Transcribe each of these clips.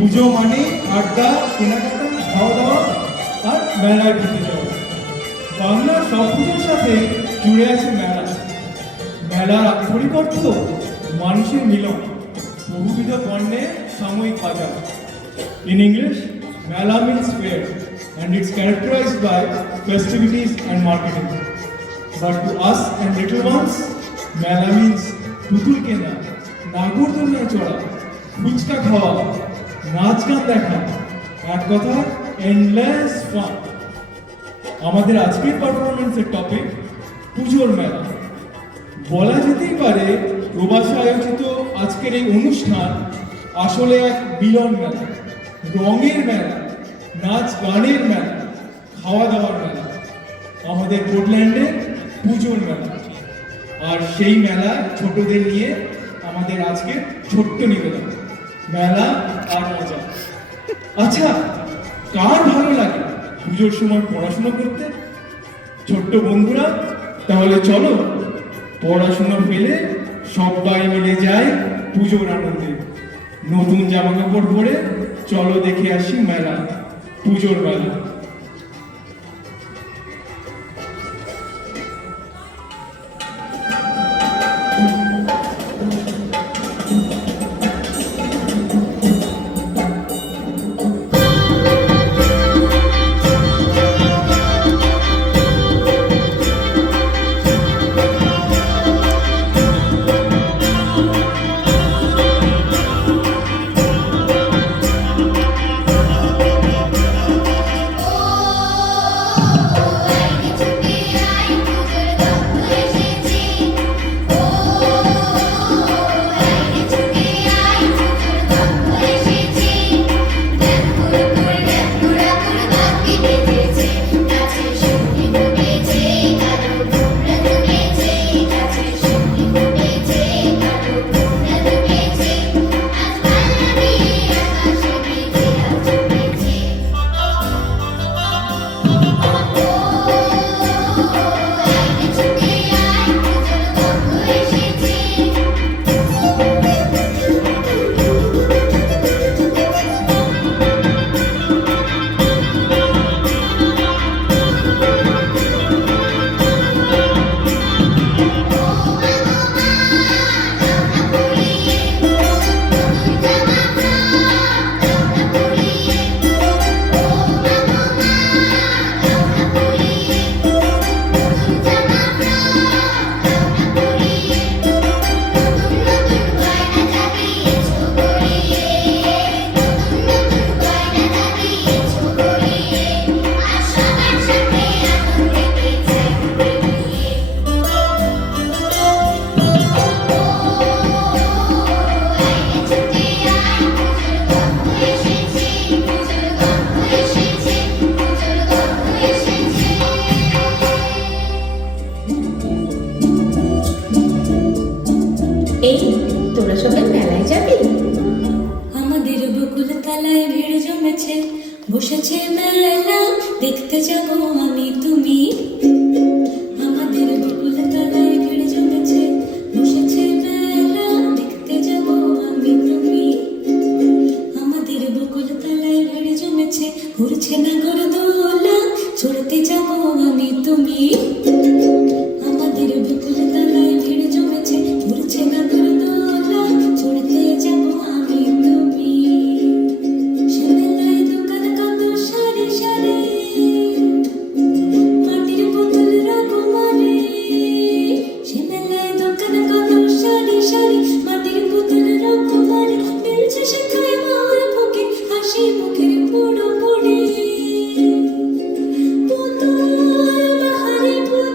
পুজো মানে আড্ডা, কেনাকাটা, খাওয়া দাওয়া আর মেলায় ঘুরতে যাওয়া। বাংলার সব পুজোর সাথে জুড়ে আছে মেলা। মেলার আক্ষরিক অর্থ মানুষের মিলন, বহুবিধ পণ্যের সাময়িক বাজার। In English, Mela means fair and it's characterized by festivities and marketing. But to us and little ones, Mela means পুতুল কেনা, নাগরদোলনায় চড়া, ফুচকা খাওয়া, নাচ গান দেখা, এক কথা এন্ডলেস ফান। আমাদের আজকের পারফরমেন্সের টপিক পুজোর মেলা। বলা যেতেই পারে প্রবাসে আয়োজিত আজকের এই অনুষ্ঠান আসলে এক মিলন মেলা, রঙের মেলা, নাচ গানের মেলা, খাওয়া দাওয়ার মেলা, আমাদের পোর্টল্যান্ডের পুজোর মেলা। আর সেই মেলায় ছোটদের নিয়ে আমাদের আজকে ছোট্ট নিবেদন, মেলা আর মজা। আচ্ছা, কার ভালো লাগে পুজোর সময় পড়াশোনা করতে? ছোট্ট বন্ধুরা, তাহলে চলো পড়াশোনা ফেলে সবাই মিলে যাই পুজোর আনন্দে। নতুন জামা কাপড় পরে চলো দেখে আসি মেলা, পুজোর মেলা। এই তোরা সবাই মেলায় যাবি? আমাদের বকুল তলায় ভিড় জমেছে, বসেছে মেলা দেখতে যাব আমি তুমি। আমাদের বকুল তলায় ভিড় জমেছে, বসেছে মেলা দেখতে যাব আমি তুমি। আমাদের বকুল তলায় ভিড় জমেছে, ঘুরছে নাগরদোলা চড়তে যাব আমি তুমি। আমাদের বকুল তলায় ভিড় জমেছে, ঘুরছে নাগরদোলা চড়তে যাব আমি তুমি। সে মেলায় দোকান কত সারি সারি, মাটির পুতুল রকমারি। সে মেলায় দোকান কত সারি সারি, মাটির পুতুল রকমারি। মিলছে সেখানে মার বুকে হাসি মুখের পুরো পুরি। পুতুল বাহারি পুরি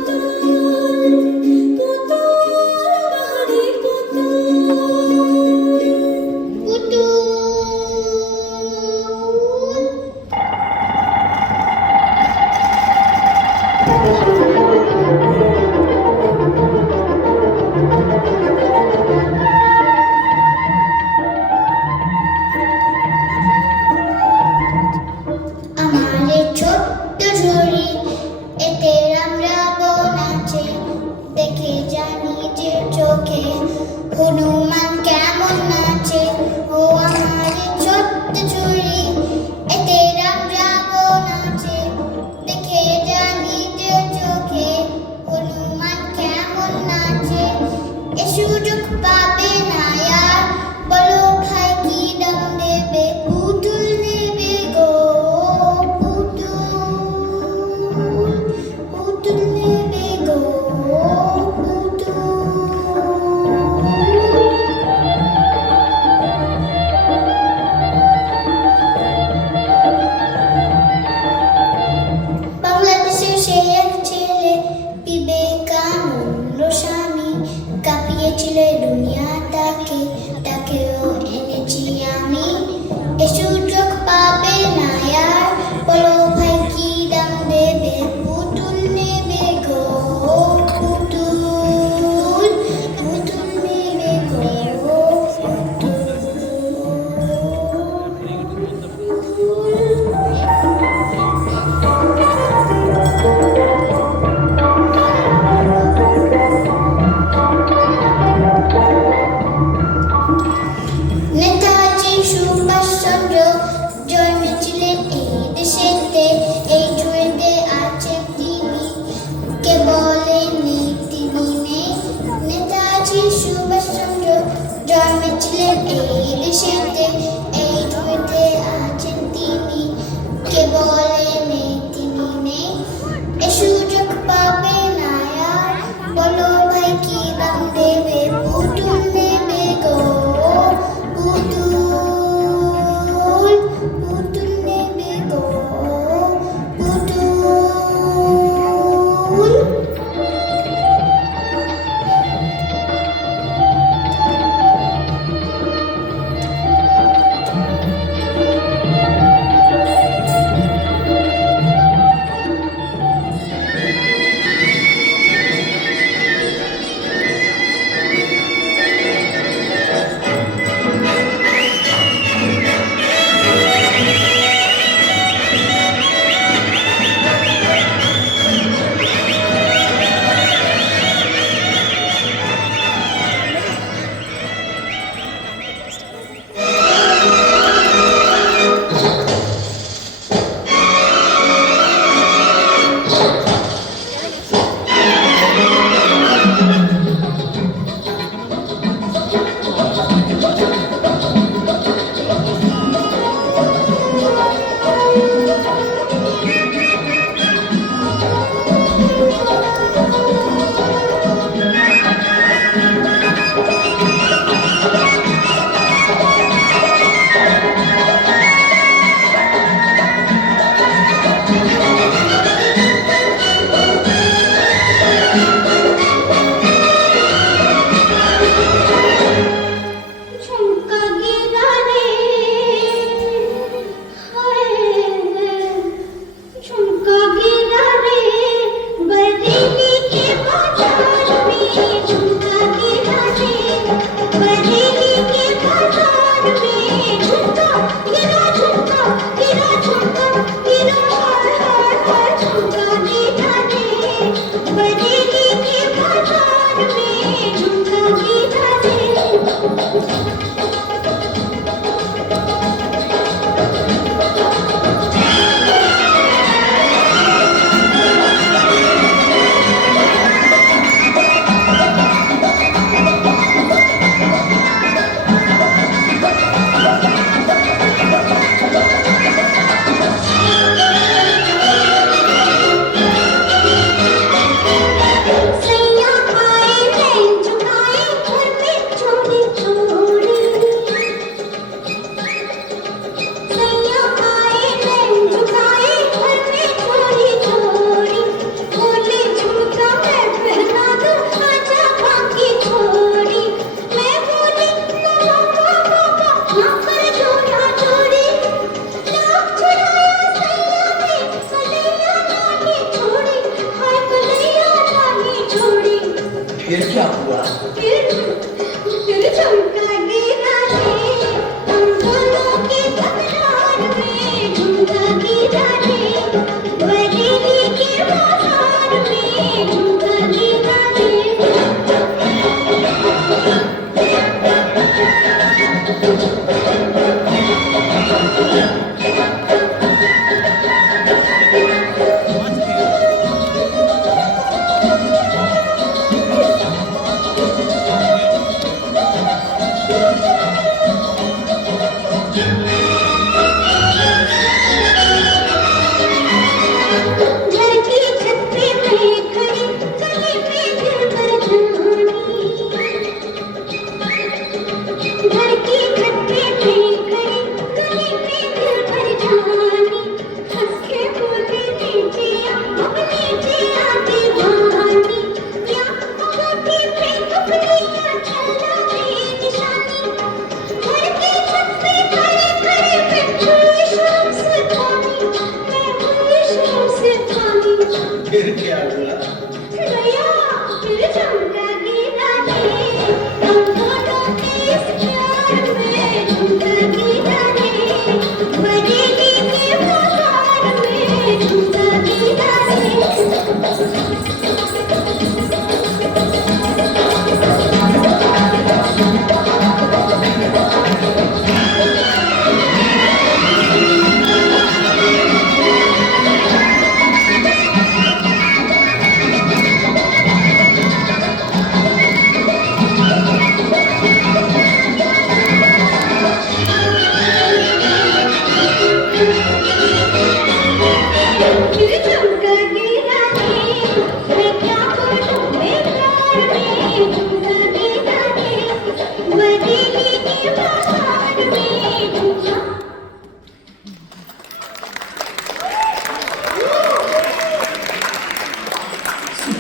বলো ভাই কি দাম দেবে পুতুল নেবে গো পুতুল পুতুল নেবে গো নেতাজি সুভাষচন্দ্র জন্মেছিলেন এই দেশে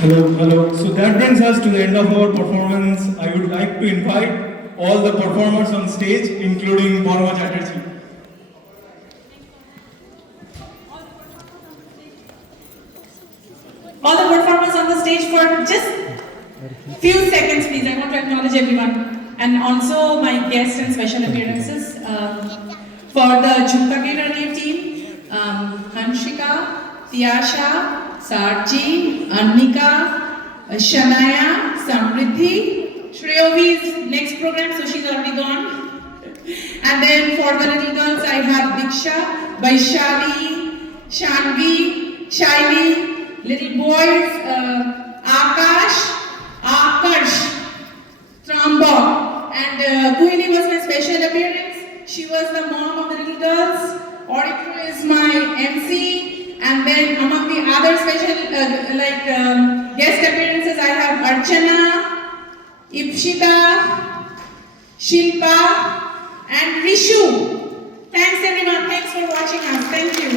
Hello. So that brings us to the end of our performance. I would like to invite all the performers on stage, including Parma Chatterjee. All the performers on the stage for just few seconds, please. I want to acknowledge everyone. And also my guests and special appearances. For the Jhumka Ke Raniya team, Hanshika, Tiyasha, Sarji, Annika, Shanaya, Samriddhi. Shreyovi's next program, so she's already gone. And then for the little girls, I have Diksha, Vaishali, Shanvi, Shaili, little boys, Akash, Akarsh, Trombo, and Kuhili was my special appearance. She was the mom of the little girls. Orikru is my MC, and then among the other special guest appearances, I have Archana, Ipshita, Shilpa, and Rishu. Thanks everyone. Thanks for watching us. Thank you.